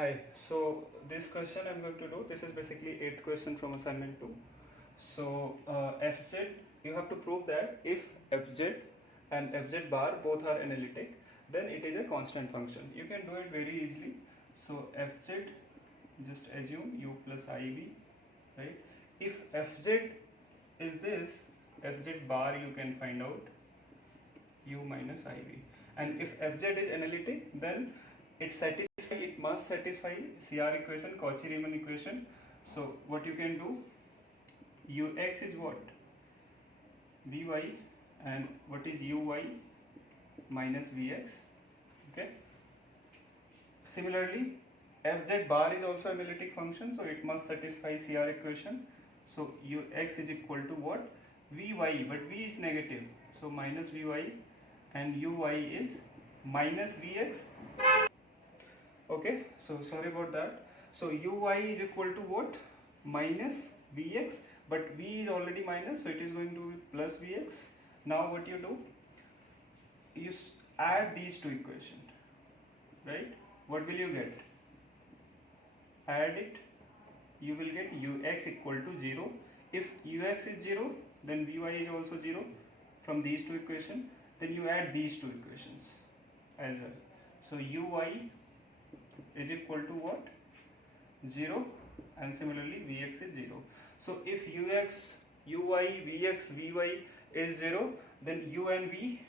Hi, so this question I'm going to do, this is basically 8th question from assignment 2. So fz, you have to prove that if fz and fz bar both are analytic, then it is a constant function. You can do it very easily. So fz, just assume u plus iv, right? If fz is this, fz bar you can find out u minus iv. And if fz is analytic, then it must satisfy CR equation, Cauchy-Riemann equation. So what you can do, ux is what? Vy, and what is uy minus vx. Okay. Similarly, fz bar is also analytic function, so it must satisfy CR equation. So ux is equal to what? Vy, but v is negative, so minus vy, and uy is minus vx. Okay, so sorry about that. So uy is equal to what? Minus vx, but v is already minus, so it is going to be plus vx. Now what you do, you add these two equations, right? What will you get? Add it, you will get ux equal to 0. If ux is 0, then vy is also 0 from these two equations. Then you add these two equations as well. So uy is equal to what? 0, and similarly vx is 0. So if ux, uy, vx, vy is 0, then u and v,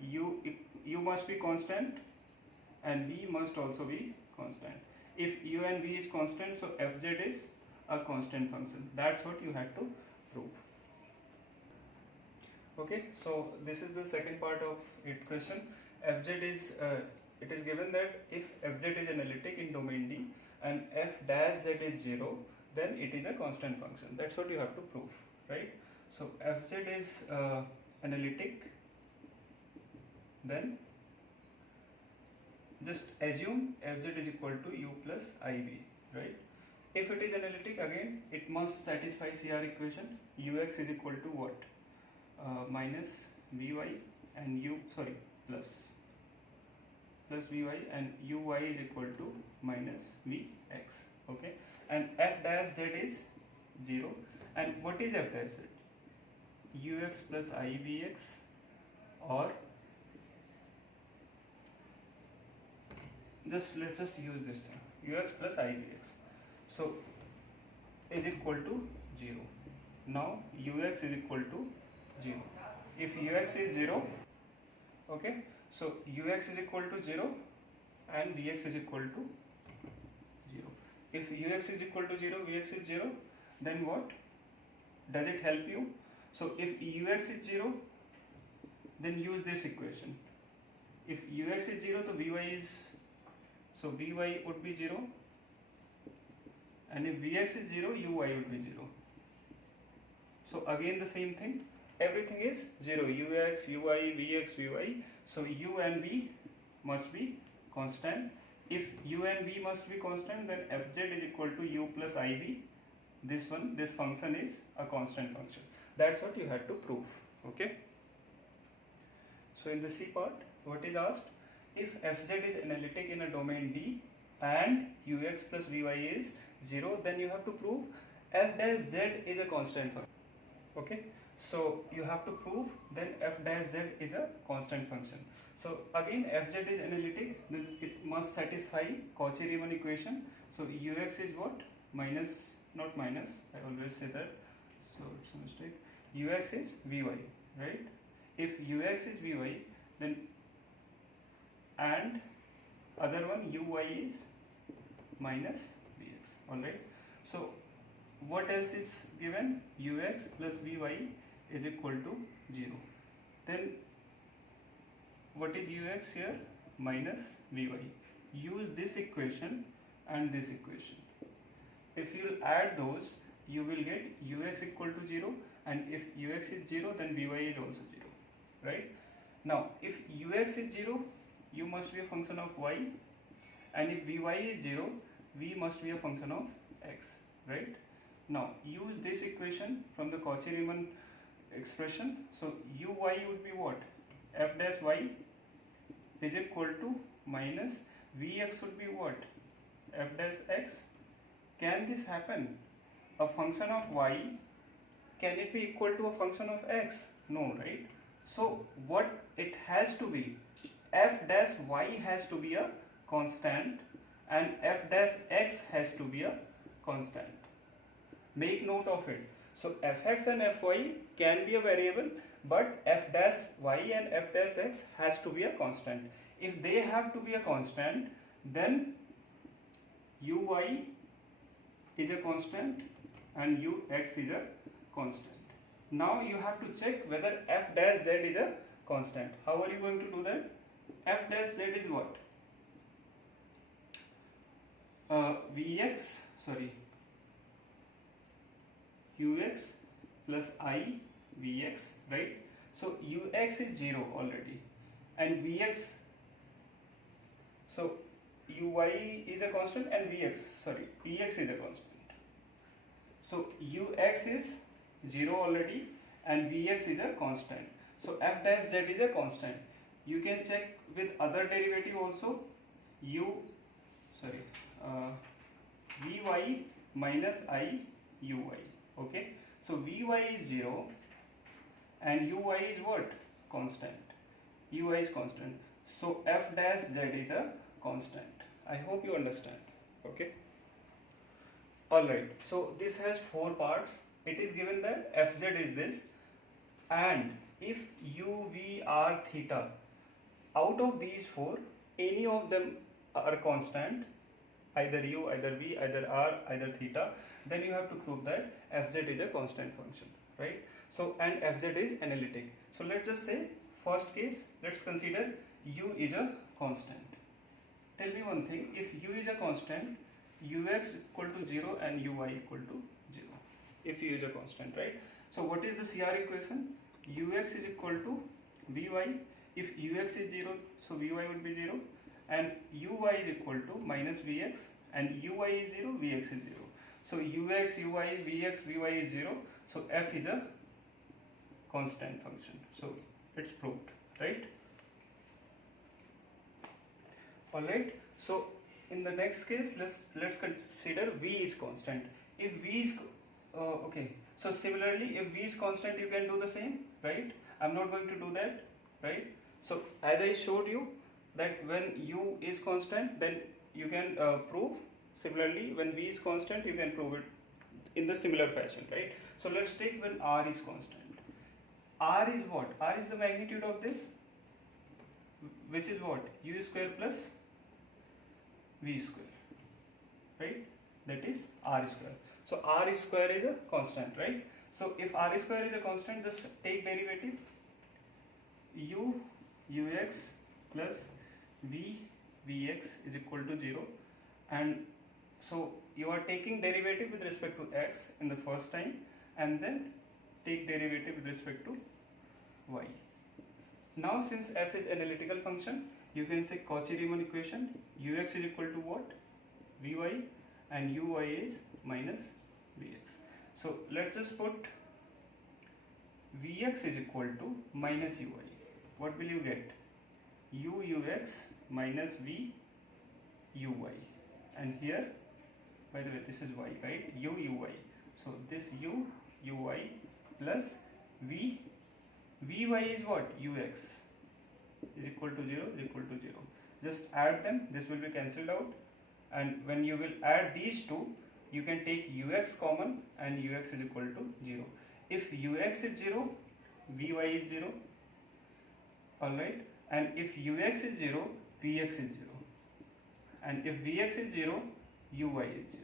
u must be constant and v must also be constant. If u and v is constant, so fz is a constant function. That's what you had to prove. Okay, so this is the second part of its question. Fz is it is given that if fz is analytic in domain D and f dash z is 0, then it is a constant function. That's what you have to prove, right? So fz is analytic, then just assume fz is equal to u plus iv, right? If it is analytic, again it must satisfy CR equation. Ux is equal to what? Minus vy and plus vy, and uy is equal to minus vx. Okay, and f dash z is 0. And what is f dash z? Ux plus ivx, or let's just use this thing, ux plus ivx. So is equal to 0. Now ux is equal to 0. If ux is 0, okay, so ux is equal to 0 and vx is equal to 0. If ux is equal to 0, vx is 0, then what? Does it help you? So if ux is 0, then use this equation. If ux is 0, so vy is, so vy would be 0, and if vx is 0, uy would be 0. So again the same thing, everything is 0, ux, ui, vx, vy. So u and v must be constant. If u and v must be constant, then fz is equal to u plus iv. This function is a constant function. That's what you had to prove. Okay. So in the C part, what is asked? If fz is analytic in a domain D and ux plus vy is 0, then you have to prove f dash z is a constant function. Okay. So you have to prove then f dash z is a constant function. So again fz is analytic, then it must satisfy Cauchy-Riemann equation. So ux is what? Minus, not minus, I always say that, so it's a mistake. Ux is vy, right? If ux is vy, then and other one uy is minus vx. Alright. So what else is given? Ux plus vy is equal to 0. Then what is ux here? Minus vy. Use this equation and this equation. If you add those, you will get ux equal to 0, and if ux is 0, then vy is also 0, right? Now if ux is 0, u must be a function of y, and if vy is 0, v must be a function of x, right? Now use this equation from the Cauchy-Riemann expression. So uy would be what? F dash y is equal to minus Vx would be what? F dash x. Can this happen? A function of y, can it be equal to a function of x? No, right? So what it has to be, f dash y has to be a constant and f dash x has to be a constant. Make note of it. So fx and fy can be a variable, but f dash y and f dash x has to be a constant. If they have to be a constant, then uy is a constant and ux is a constant. Now you have to check whether f dash z is a constant. How are you going to do that? F dash z is what? ux plus I Vx, right? So ux is 0 already and Vx, so uy is a constant and Vx is a constant. So ux is 0 already and Vx is a constant. So f dash z is a constant. You can check with other derivative also. Vy minus I uy. Okay, so Vy is 0 and uy is what? Constant. Uy is constant. So f dash z is a constant. I hope you understand. Okay. Alright, so this has 4 parts. It is given that fz is this, and if u, v, r, theta, out of these 4, any of them are constant, either u, either v, either r, either theta, then you have to prove that fz is a constant function, right? So, and fz is analytic. So let's just say, first case, let's consider u is a constant. Tell me one thing, if u is a constant, ux equal to 0 and uy equal to 0, if u is a constant, right? So what is the CR equation? Ux is equal to vy. If ux is 0, so vy would be 0, and uy is equal to minus vx, and uy is 0, vx is 0. So ux, uy, vx, vy is 0, so f is a constant function. So it's proved, right? Alright, so in the next case, let's consider v is constant. If v is okay, so similarly, if v is constant, you can do the same, right? I'm not going to do that, right? So as I showed you that when u is constant, then you can prove. Similarly, when v is constant, you can prove it in the similar fashion, right? So let's take when r is constant. R is what? R is the magnitude of this, which is what? U square plus v square, right? That is r square. So r square is a constant, right? So if r square is a constant, just take derivative. U ux plus v vx is equal to 0, and so you are taking derivative with respect to x in the first time, and then take derivative with respect to y. Now since f is analytical function, you can say Cauchy-Riemann equation, ux is equal to what? Vy, and uy is minus vx. So let's just put vx is equal to minus uy. What will you get? ux minus v uy, and here, by the way, this is y, right? uy. So this uy plus vy is what? Ux is equal to 0 is equal to 0. Just add them, this will be cancelled out, and when you will add these two, you can take ux common, and ux is equal to 0. If ux is 0, vy is 0, alright, and if ux is 0, vx is 0, and if vx is 0, uy is 0.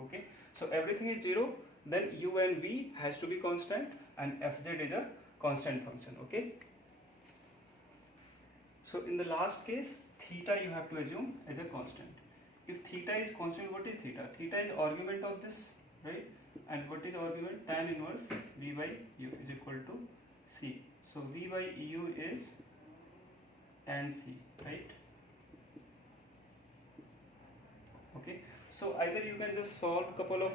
Okay, so everything is 0, then u and v has to be constant, and fz is a constant function. Okay, so in the last case, theta you have to assume as a constant. If theta is constant, what is theta? Theta is argument of this, right? And what is argument? Tan inverse v by u is equal to c. So v by u is tan c, right? Okay, so either you can just solve a couple of,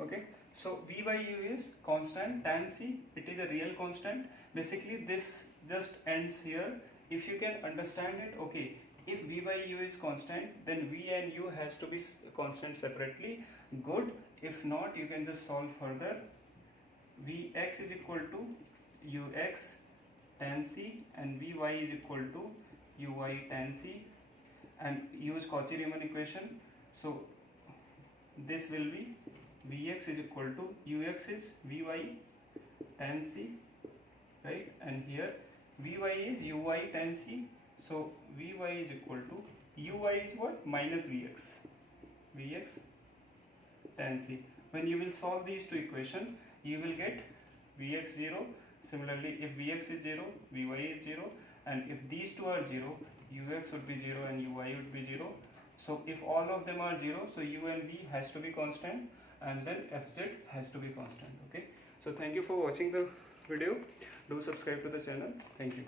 okay, so v by u is constant, tan c, it is a real constant. Basically this just ends here. If you can understand it, okay, If v by u is constant, then v and u has to be constant separately. Good. If not, you can just solve further. Vx is equal to ux tan c and vy is equal to uy tan c, and use Cauchy-Riemann equation. So this will be Vx is equal to ux is Vy tan c, right? And here Vy is Uy tan c. So Vy is equal to Uy is what? Minus Vx. Vx tan c. When you will solve these two equations, you will get Vx 0. Similarly, if Vx is 0, Vy is 0, and if these two are 0, ux would be 0 and uy would be 0. So if all of them are 0, so u and v has to be constant, and then fz has to be constant. Okay, so thank you for watching the video. Do subscribe to the channel. Thank you.